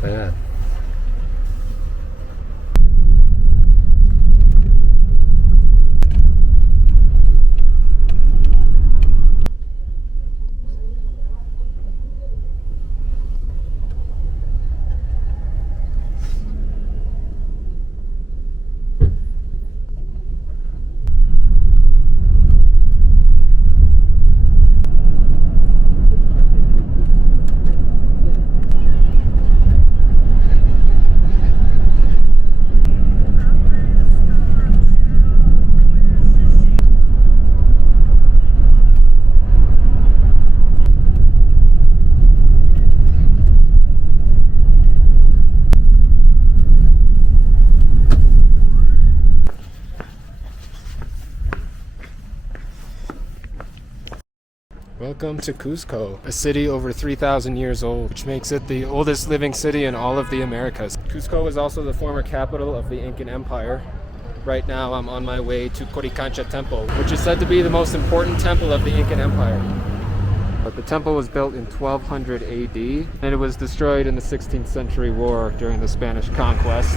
bad. Welcome to Cusco, a city over 3,000 years old, which makes it the oldest living city in all of the Americas. Cusco was also the former capital of the Incan Empire. Right now I'm on my way to Coricancha Temple, which is said to be the most important temple of the Incan Empire. But the temple was built in 1200 AD, and it was destroyed in the 16th century war during the Spanish conquest.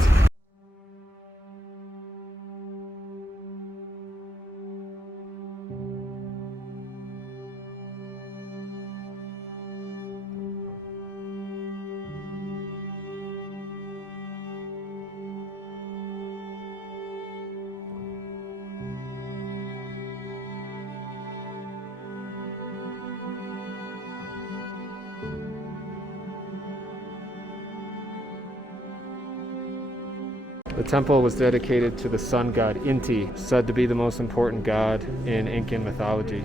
The temple was dedicated to the sun god Inti, said to be the most important god in Incan mythology.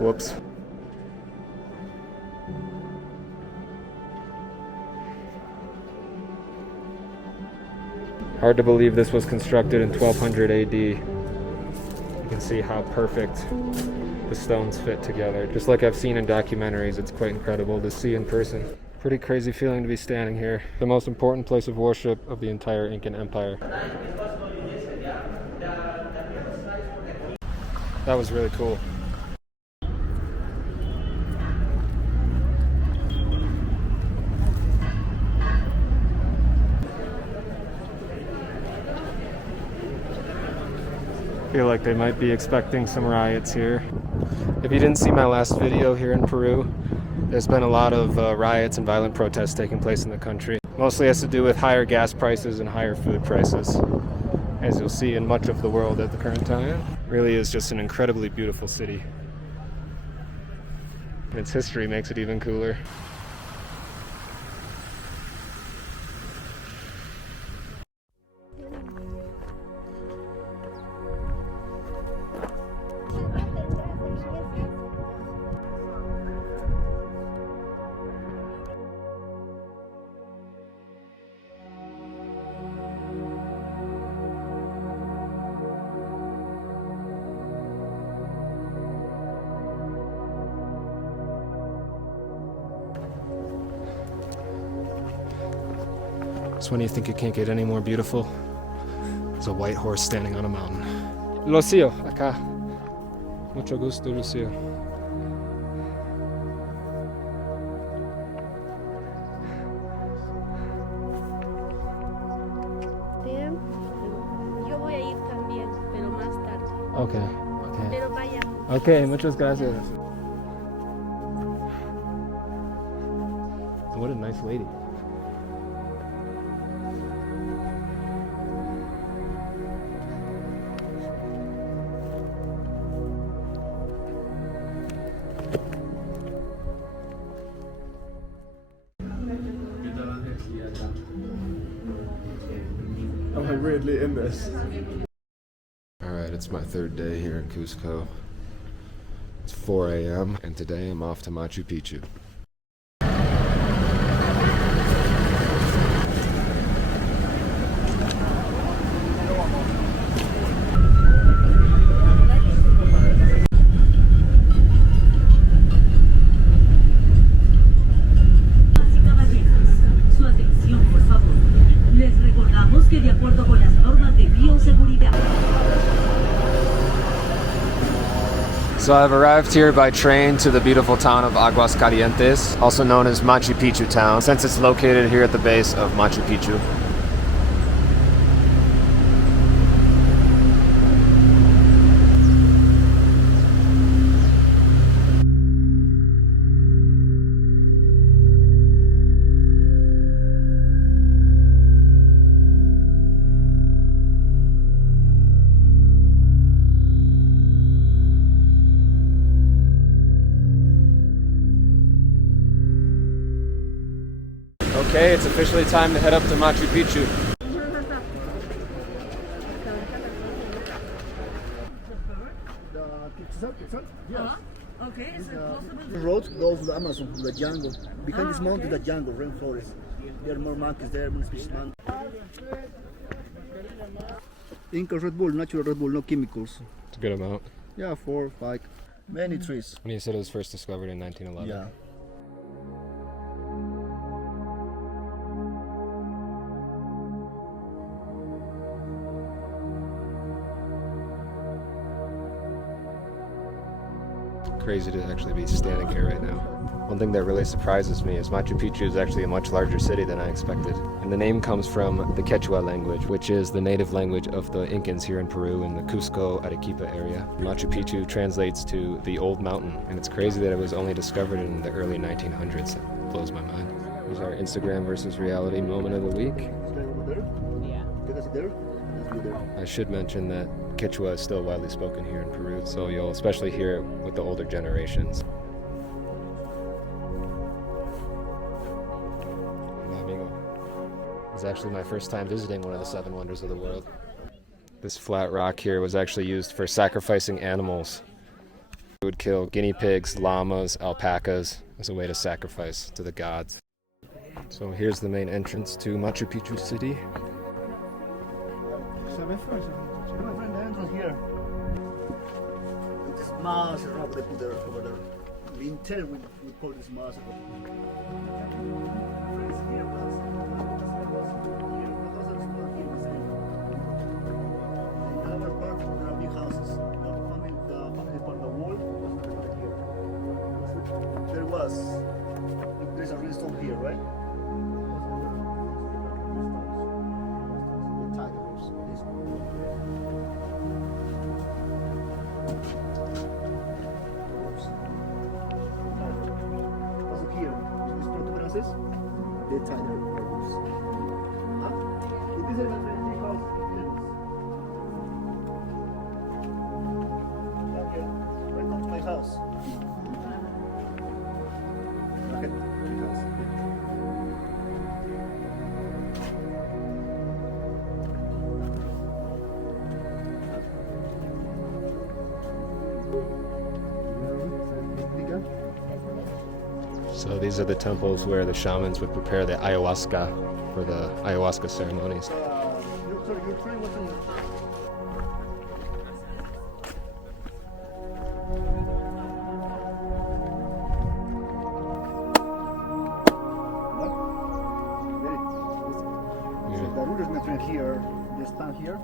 Whoops. Hard to believe this was constructed in 1200 AD. You can see how perfect the stones fit together. Just like I've seen in documentaries, it's quite incredible to see in person. Pretty crazy feeling to be standing here. The most important place of worship of the entire Incan Empire. That was really cool. I feel like they might be expecting some riots here. If you didn't see my last video here in Peru, there's been a lot of riots and violent protests taking place in the country. Mostly has to do with higher gas prices and higher food prices, as you'll see in much of the world at the current time. Really is just an incredibly beautiful city. Its history makes it even cooler. So when you think it can't get any more beautiful, there's a white horse standing on a mountain. Lucio, acá. Mucho gusto, Lucio. Yo voy a ir también, pero más tarde. Okay, okay. Pero vaya. Okay, muchas gracias. What a nice lady. Am I weirdly in this? Alright, it's my third day here in Cusco. It's 4 a.m. and today I'm off to Machu Picchu. So I've arrived here by train to the beautiful town of Aguascalientes, also known as Machu Picchu town, since it's located here at the base of Machu Picchu. Okay, it's officially time to head up to Machu Picchu. Okay, is it possible? The road goes to the Amazon, to the jungle. Behind this mountain, the jungle, rainforest. There are more monkeys there, more species monkeys. Inca Red Bull, natural Red Bull, no chemicals. It's a good amount. Yeah, 4, 5, many trees. When you said it was first discovered in 1911. Yeah. Crazy to actually be standing here right now. One thing that really surprises me is Machu Picchu is actually a much larger city than I expected. And the name comes from the Quechua language, which is the native language of the Incans here in Peru in the Cusco, Arequipa area. Machu Picchu translates to the old mountain, and it's crazy that it was only discovered in the early 1900s. It blows my mind. Here's our Instagram versus reality moment of the week. I should mention that Quechua is still widely spoken here in Peru, so you'll especially hear it with the older generations. Hola, amigo. It's actually my first time visiting one of the 7 wonders of the world. This flat rock here was actually used for sacrificing animals. It would kill guinea pigs, llamas, alpacas as a way to sacrifice to the gods. So here's the main entrance to Machu Picchu city. My friend, the entrance here. This massive rock they put there over there. The interior we put this massive rock. In our part there are big houses. The family part of the wall was here. There's a real stone here, right? They tie their roofs. It is a big house. Okay, welcome to my house. Okay, big house. So these are the temples where the shamans would prepare the ayahuasca for the ayahuasca ceremonies. Sorry, your friend was in... The rulers, my friend, here, they stand here,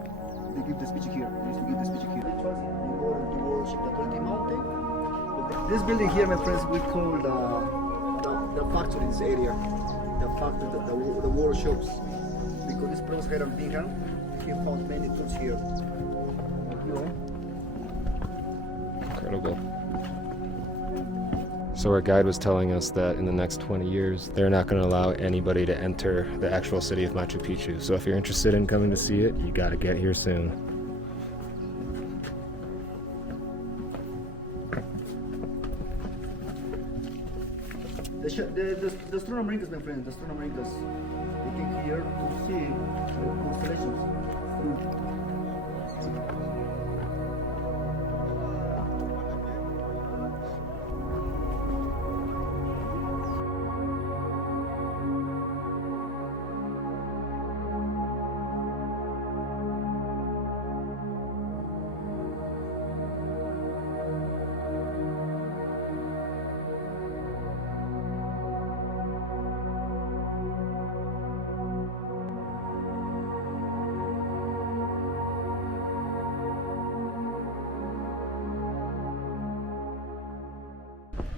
they give the speech here, they used to give the speech here. They go to worship the 20 mountain. This building here, my friends, we call the factory in this area. The factory, the workshops. Because this pros here on Bingham, he found many tools here. Incredible. So our guide was telling us that in the next 20 years, they're not going to allow anybody to enter the actual city of Machu Picchu. So if you're interested in coming to see it, you got to get here soon. The astronomer rings, my friend, the astronomer rings. We came here to see the constellations.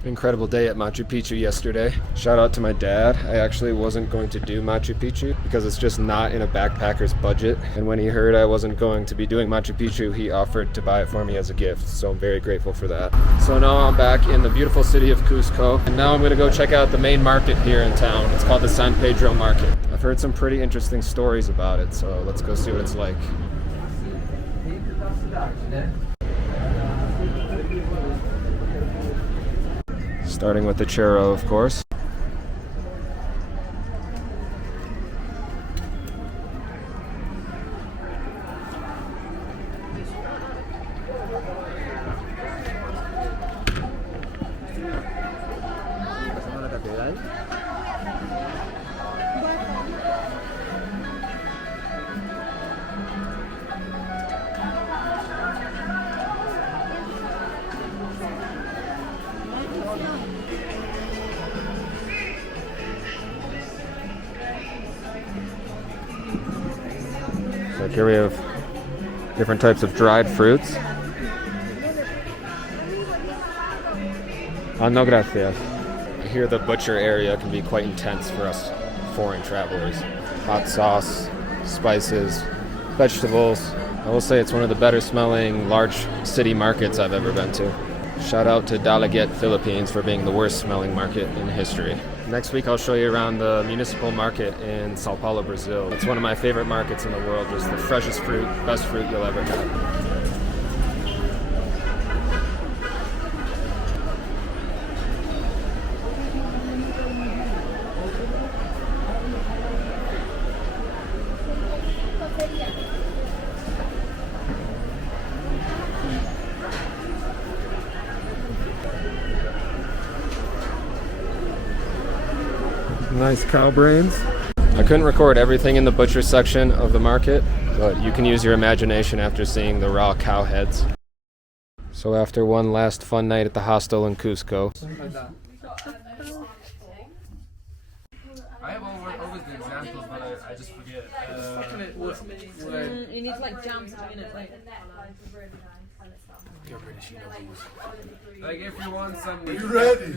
Incredible day at Machu Picchu yesterday. Shout out to my dad. I actually wasn't going to do Machu Picchu because it's just not in a backpacker's budget. And when he heard I wasn't going to be doing Machu Picchu, he offered to buy it for me as a gift. So I'm very grateful for that. So now I'm back in the beautiful city of Cusco. And now I'm gonna go check out the main market here in town. It's called the San Pedro Market. I've heard some pretty interesting stories about it, so let's go see what it's like. Starting with the churro, of course. So here we have different types of dried fruits. Oh, no gracias. I hear the butcher area can be quite intense for us foreign travelers. Hot sauce, spices, vegetables. I will say it's one of the better smelling large city markets I've ever been to. Shout out to Dalaget, Philippines for being the worst smelling market in history. Next week I'll show you around the municipal market in Sao Paulo, Brazil. It's one of my favorite markets in the world, just the freshest fruit, best fruit you'll ever have. Nice cow brains. I couldn't record everything in the butcher section of the market, but you can use your imagination after seeing the raw cow heads. So after one last fun night at the hostel in Cusco. I have always the examples, but I just forget. You need like jams between it, like. Like if you want some. Are you ready?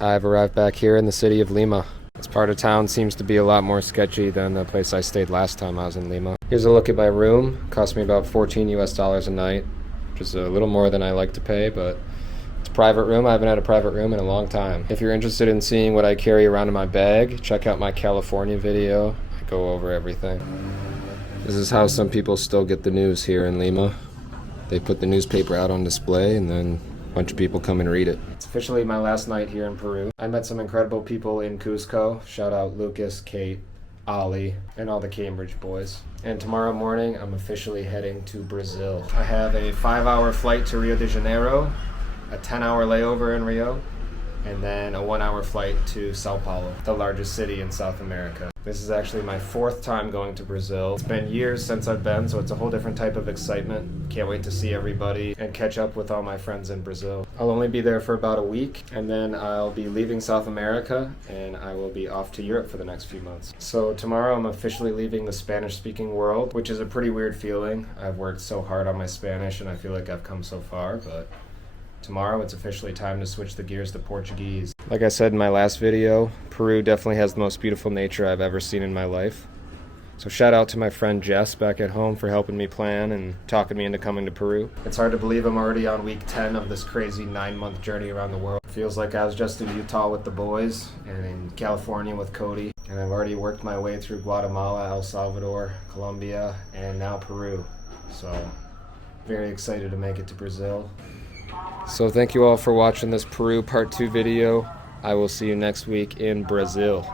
I've arrived back here in the city of Lima. This part of town seems to be a lot more sketchy than the place I stayed last time I was in Lima. Here's a look at my room. It cost me about $14 US a night, which is a little more than I like to pay, but it's a private room. I haven't had a private room in a long time. If you're interested in seeing what I carry around in my bag, check out my California video. I go over everything. This is how some people still get the news here in Lima. They put the newspaper out on display and then a bunch of people come and read it. It's officially my last night here in Peru. I met some incredible people in Cusco. Shout out Lucas, Kate, Ali, and all the Cambridge boys. And tomorrow morning, I'm officially heading to Brazil. I have a 5-hour flight to Rio de Janeiro, a 10-hour layover in Rio, and then a 1-hour flight to Sao Paulo, the largest city in South America. This is actually my 4th time going to Brazil. It's been years since I've been, so it's a whole different type of excitement. Can't wait to see everybody and catch up with all my friends in Brazil. I'll only be there for about a week, and then I'll be leaving South America, and I will be off to Europe for the next few months. So tomorrow I'm officially leaving the Spanish-speaking world, which is a pretty weird feeling. I've worked so hard on my Spanish, and I feel like I've come so far, but tomorrow it's officially time to switch the gears to Portuguese. Like I said in my last video, Peru definitely has the most beautiful nature I've ever seen in my life. So shout out to my friend Jess back at home for helping me plan and talking me into coming to Peru. It's hard to believe I'm already on week 10 of this crazy 9-month journey around the world. It feels like I was just in Utah with the boys and in California with Cody. And I've already worked my way through Guatemala, El Salvador, Colombia, and now Peru. So very excited to make it to Brazil. So thank you all for watching this Peru Part 2 video. I will see you next week in Brazil.